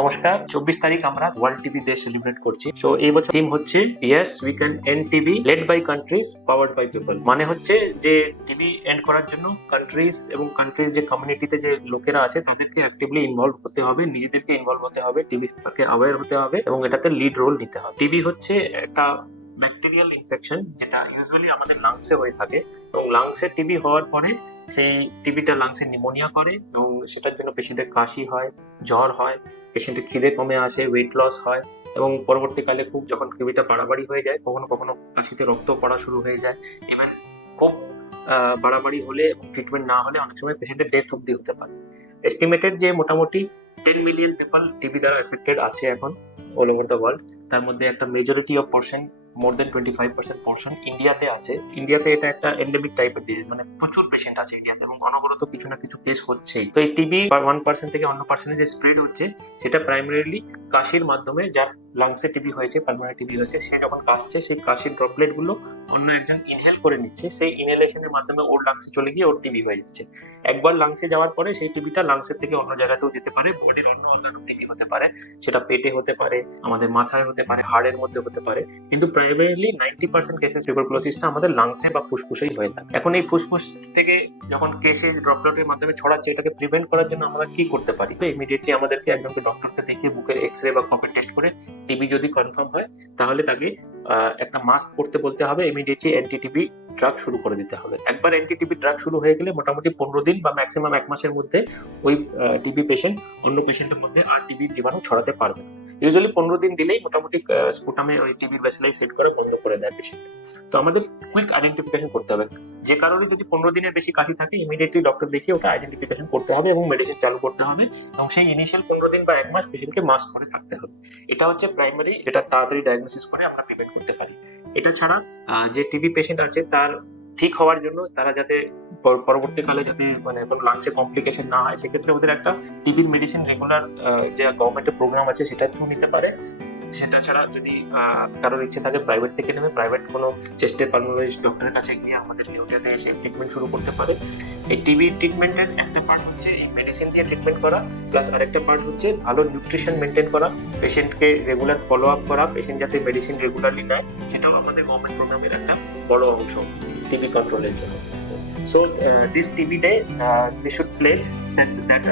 নমস্কার, 24 তারিখ আমরা ওয়ার্ল্ড টিবি ডে সেলিব্রেট করছি। সো এই বছর থিম হচ্ছে yes we can end TB led by countries powered by people. মানে হচ্ছে যে টিবি এন্ড করার জন্য কান্ট্রিজ এবং কান্ট্রির যে কমিউনিটিতে যে লোকেরা আছে তাদেরকে অ্যাক্টিভলি ইনভলভ হতে হবে, নিজেদেরকে ইনভলভ হতে হবে, টিবি সম্পর্কে অ্যাওয়্যার হতে হবে এবং এটাতে লিড রোল নিতে হবে। টিবি হচ্ছে একটা ব্যাকটেরিয়াল ইনফেকশন যেটা ইউজুয়ালি আমাদের লাংসে হয়ে থাকে এবং লাংসে টিবি হওয়ার পরে সেই টিবিটা লাংসে নিউমোনিয়া করে এবং সেটার জন্য পেশেন্টের কাশি হয়, জ্বর হয়, পেশেন্টের খিদে কমে আসে, ওয়েট লস হয় এবং পরবর্তীকালে খুব যখন টিবিটা বাড়াবাড়ি হয়ে যায় কখনো কখনো কাশিতে রক্ত পড়া শুরু হয়ে যায়। ইভেন খুব বাড়াবাড়ি হলে এবং ট্রিটমেন্ট না হলে অনেক সময় পেশেন্টের ডেথ অব্দি হতে পারে। এস্টিমেটেড যে মোটামুটি 10 মিলিয়ন পিপল টিবি দ্বারা এফেক্টেড আছে এখন অল ওভার দ্য ওয়ার্ল্ড। তার মধ্যে একটা majority of portion, more than 25% portion ইন্ডিয়াতে আছে। ইন্ডিয়াতে এটা একটা এন্ডেমিক টাইপের ডিজিজ, মানে প্রচুর পেশেন্ট আছে ইন্ডিয়াতে এবং অনবরত কিছু না কিছু কেস হচ্ছেই। তো এই টিবি 1% থেকে অন্য পার্সেন্টে যে স্প্রেড হচ্ছে সেটা প্রাইমারিলি কাশির মাধ্যমে। যার লাংসে টিবি হয়েছে, পালমোনারি টিবি হয়েছে, সে যখন কাশছে সেই কাশির ড্রপলেট গুলো অন্য একজন ইনহেল করে নিচ্ছে, সেই ইনহেলেশনের মাধ্যমে ওর লাংসে চলে গিয়ে ওর টিবি হয়ে যাচ্ছে। একবার লাংসে যাওয়ার পরে সেই টিবিটা লাংসের থেকে অন্য জায়গাতেও যেতে পারে, বডির অন্য অন্যান্য টিবি হতে পারে, সেটা পেটে হতে পারে, আমাদের মাথায় হতে পারে, হাড়ের মধ্যে হতে পারে। কিন্তু প্রাইমারিলি 90% কেসেস টিউবারকুলোসিসটা আমাদের লাংসে বা ফুসফুসেই হয়ে থাকে। এখন এই ফুসফুস থেকে যখন কেসে ড্রপলেটের মাধ্যমে ছড়াচ্ছে, এটাকে প্রিভেন্ট করার জন্য আমরা কি করতে পারি? তো ইমিডিয়েটলি আমাদেরকে একজনকে ডক্টরকে দেখিয়ে বুকের এক্সরে বা কপি টেস্ট করে টিবি যদি কনফার্ম হয় তাহলে তাকে একটা মাস্ক পরতে বলতে হবে, ইমিডিয়েটলি অ্যান্টি টিবি ড্রাগ শুরু করে দিতে হবে। একবার অ্যান্টি টিবি ড্রাগ শুরু হয়ে গেলে মোটামুটি 15 দিন বা ম্যাক্সিমাম 1 মাসের মধ্যে ওই টিবি পেশেন্ট অন্য পেশেন্টের মধ্যে আর টিবির জীবাণু ছড়াতে পারবে না। ইউজুয়ালি 15 দিন দিলেই মোটামুটি স্পুটামে ওই টিবির ব্যাসিলাই সেট করা বন্ধ করে দেয় পেশেন্ট। তো আমাদের কুইক আইডেন্টিফিকেশন করতে হবে। যে কারণে যদি 15 দিনের বেশি কাশি থাকে ইমিডিয়েটলি ডক্টর দেখিয়ে ওটা আইডেন্টিফিকেশন করতে হবে এবং মেডিসিন চালু করতে হবে এবং সেই ইনিশিয়াল 15 দিন বা 1 মাস পেশেন্টকে মাস্ক পরে থাকতে হবে। এটা হচ্ছে প্রাইমারি, যেটা তাড়াতাড়ি ডায়াগনোসিস করে আমরা প্রিভেন্ট করতে পারি। এটা ছাড়া যে টিবি পেশেন্ট আছে তার ঠিক হওয়ার জন্য তারা যাতে পরবর্তীকালে যাতে মানে কোনো লাংসে কমপ্লিকেশন না হয়, সেক্ষেত্রে ওদের একটা টিবির মেডিসিন রেগুলার যে গভর্নমেন্টের প্রোগ্রাম আছে সেটা থ্রু নিতে পারে। সেটা ছাড়া যদি কারোর ইচ্ছে থাকে প্রাইভেট থেকে নেবে, প্রাইভেট কোনো চেস্টের পালমোলজিস্ট ডক্টরের কাছে গিয়ে আমাদের নিউরিয়াতে এসে ট্রিটমেন্ট শুরু করতে পারে। এই টিবি ট্রিটমেন্টের একটা পার্ট হচ্ছে এই মেডিসিন দিয়ে ট্রিটমেন্ট করা, প্লাস আরেকটা পার্ট হচ্ছে ভালো নিউট্রিশন মেনটেন করা, পেশেন্টকে রেগুলার ফলো আপ করা, পেশেন্ট যাতে মেডিসিন রেগুলারলি নেয় সেটাও আমাদের গভর্নমেন্ট প্রোগ্রামের একটা বড় অংশ টিবি কন্ট্রোলের জন্য। So this TB day we should pledge that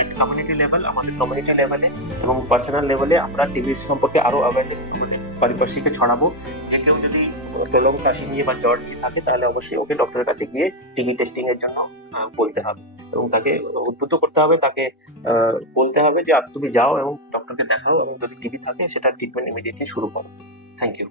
at community level, আমাদের কমিউনিটি লেভেলে এবং পার্সোনাল লেভেলে আমরা টিবি সম্পর্কে আরো অ্যাওয়ারনেস আমাদের পারিপার্শ্বিকে ছড়াবো। যে কেউ যদি প্রলং কাশি নিয়ে বা জ্বর নিয়ে থাকে তাহলে অবশ্যই ওকে ডক্টরের কাছে গিয়ে টিবি টেস্টিং এর জন্য বলতে হবে এবং তাকে উদ্বুদ্ধ করতে হবে, তাকে বলতে হবে যে তুমি যাও এবং ডক্টরকে দেখাও এবং যদি টিবি থাকে সেটা ট্রিটমেন্ট ইমিডিয়েটলি শুরু করো। Thank you.